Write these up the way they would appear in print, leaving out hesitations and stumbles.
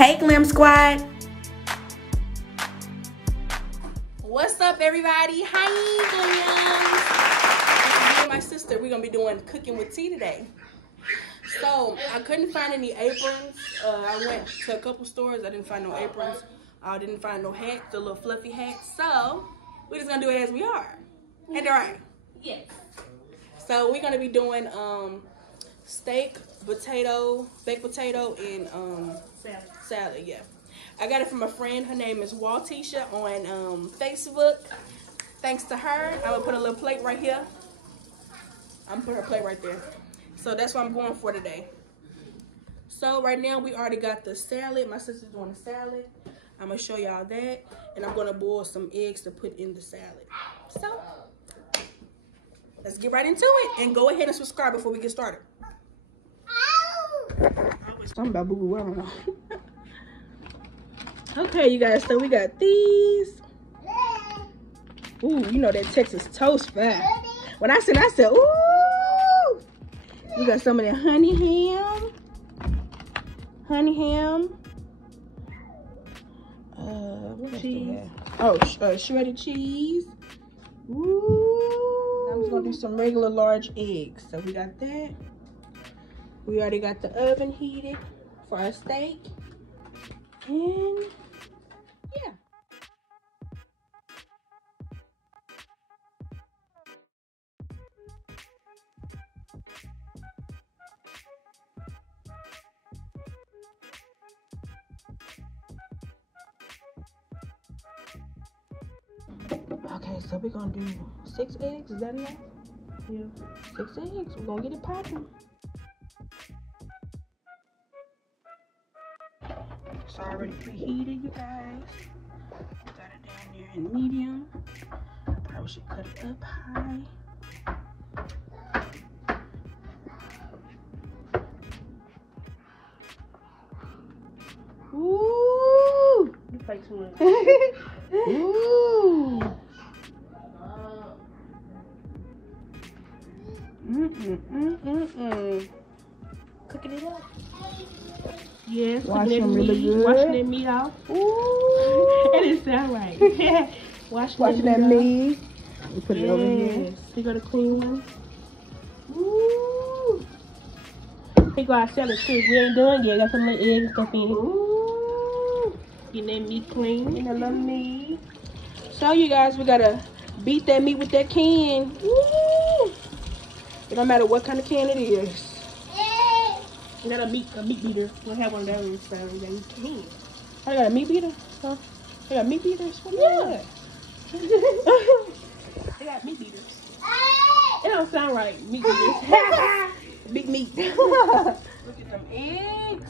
Hey Glam Squad. What's up, everybody? Hi, Glam. Me and my sister, we're gonna be doing cooking with tea today. So I couldn't find any aprons. I went to a couple stores. I didn't find no aprons. I didn't find no hats, the little fluffy hats. So we're just gonna do it as we are. Ain't that right? Yes. So we're gonna be doing steak, potato, baked potato, and salad. Yeah. I got it from a friend. Her name is Waltisha on Facebook. Thanks to her, I'm gonna put a little plate right here. I'm gonna put her plate right there. So that's what I'm going for today. So right now we already got the salad. My sister's doing the salad. I'm gonna show y'all that, and I'm gonna boil some eggs to put in the salad. So let's get right into it, and go ahead and subscribe before we get started. Something about boo-boo, I don't know. Okay, you guys, so we got these. Ooh, you know that Texas toast fat. When I said, ooh. We got some of that honey ham. What cheese? Oh, shredded cheese. Ooh. I'm just gonna do some regular large eggs. So we got that. We already got the oven heated for our steak. And yeah. Okay, so we're gonna do 6 eggs, is that enough? Yeah. 6 eggs, we're gonna get it popping. It's already preheated, you guys. Got it down there in medium. Probably should cut it up high. Ooh! You play too much. Ooh! Cooking it up. Yes, washing them really good. Washing that meat off. Ooh! That didn't sound right. Washing that meat. We put it over here. We got a clean one. Ooh! Here go our salad too. We ain't done yet. Got some little eggs and stuff in it. Ooh! Getting that meat clean. Getting a little meat. So you guys, we gotta beat that meat with that can. Ooh! It don't matter what kind of can it is. Not a meat beater. We'll have one of those, so we got a can. I got a meat beater? Huh? They got meat beaters? What yeah. They got meat beaters. It don't sound right. Meat beaters. Big meat. Look at them eggs.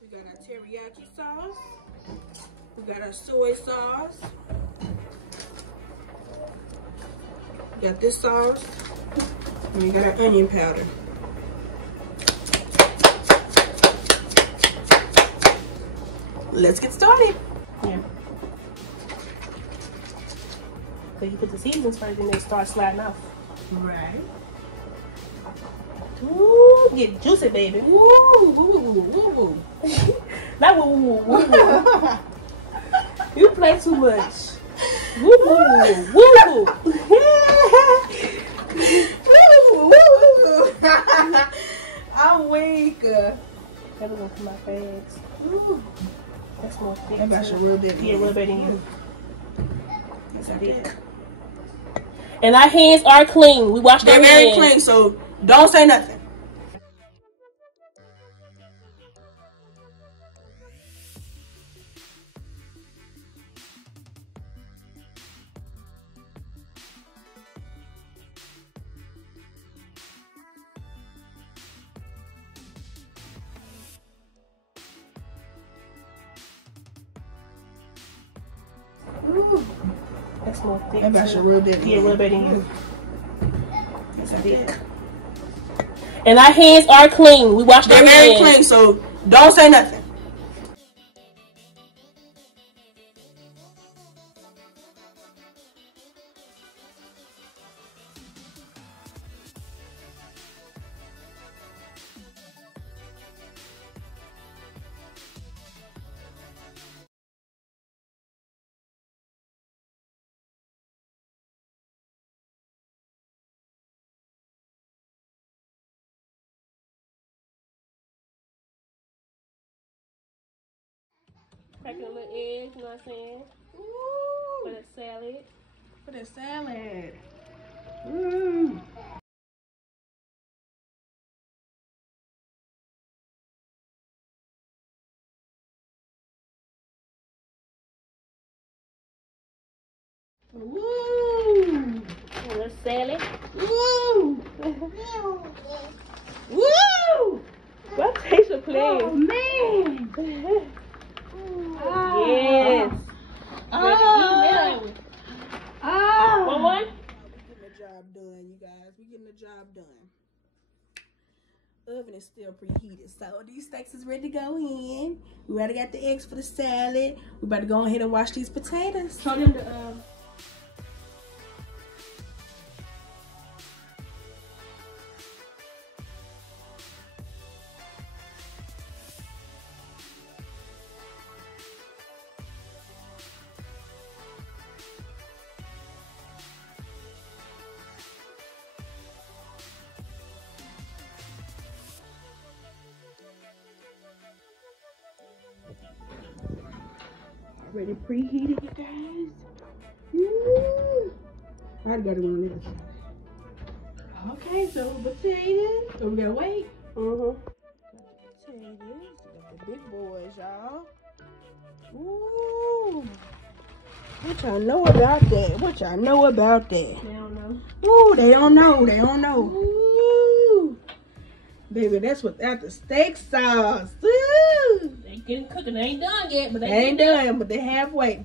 We got our teriyaki sauce. We got our soy sauce. We got this sauce. And we got our onion powder. Let's get started. Yeah. So you put the seasonings first and then start sliding off. Right. Ooh, get juicy, baby. Woo, woo, woo, woo, woo. Not woo, woo, woo, woo. You play too much. Woo, woo, woo, woo, woo. I'm weak. That was one for my fags. Ooh. That's more thick. Maybe I should rub it. Yeah, rub it in. That's thick. And our hands are clean. We washed our hands. They're very clean, so don't say nothing. Ooh. That's more thick. Maybe I should rub that in. Yeah, rub it in. It's thick. And our hands are clean. We washed our They're hands. very clean, so don't say nothing. Cracking a little egg, you know what I'm saying? Ooh. For the salad. For the salad. Ooh. Woo! A little salad. Woo! Woo! What taste of play? Oh man! Yes. Oh! Oh! One more? We're getting the job done, you guys. We're getting the job done. Oven is still preheated, so these steaks is ready to go in. We already got the eggs for the salad. We better go ahead and wash these potatoes. Show them the Ready preheated, you guys. Woo! I got it on this. Okay, so potatoes. So we gotta wait. Potatoes. Got the big boys, y'all. Ooh. What y'all know about that? What y'all know about that? They don't know. Ooh, they don't know. They don't know. Ooh. Baby, that's without the steak sauce. Ooh. They getting cooking. They ain't done yet, but They ain't done, but they halfway.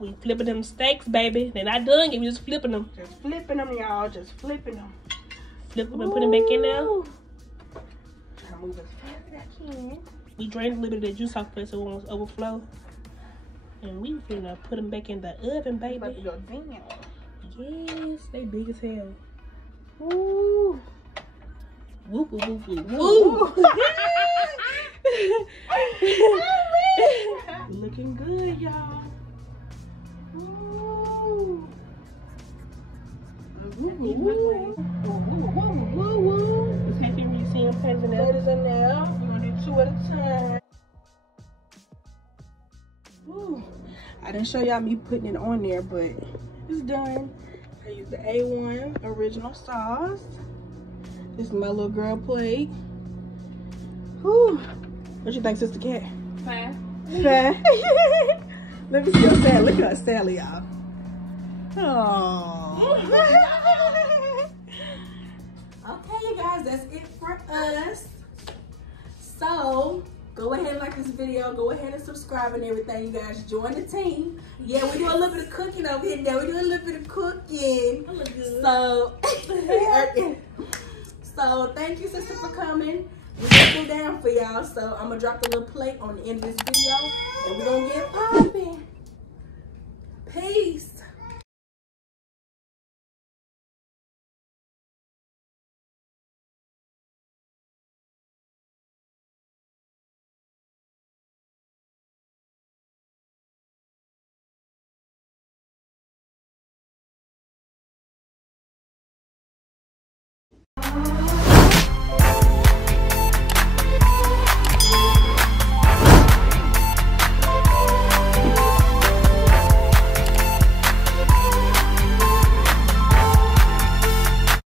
we flipping them steaks, baby. They're not done yet. We just flipping them. Just flipping them, y'all. Just flipping them. Flip them and put them back in there. Trying to move as fast as I can. We drained a little bit of the juice off of it so it won't overflow. And we finna put them back in the oven, baby. About to go down. Yes, they big as hell. Ooh. Whoop, whoop, whoop, whoop, Ooh. whoop. Looking good, y'all. Ooh. Woo. It's happy when you see them pens in there. Potatoes in there. We're gonna do 2 at a time. Ooh. I didn't show y'all me putting it on there, but it's done. I use the A1 original sauce. This is my little girl plate. Whew. What you think, Sister Cat? Fine. Fine. Let me see your salad. Look at her salad, y'all. Oh. Okay, you guys, that's it for us. So go ahead and like this video. Go ahead and subscribe and everything, you guys. Join the team. Yeah, we do a little bit of cooking over here now. We do a little bit of cooking. So, so thank you, sister, for coming. We're gonna go down for y'all. So I'm gonna drop the little plate on the end of this video, and we're gonna get popping. Peace.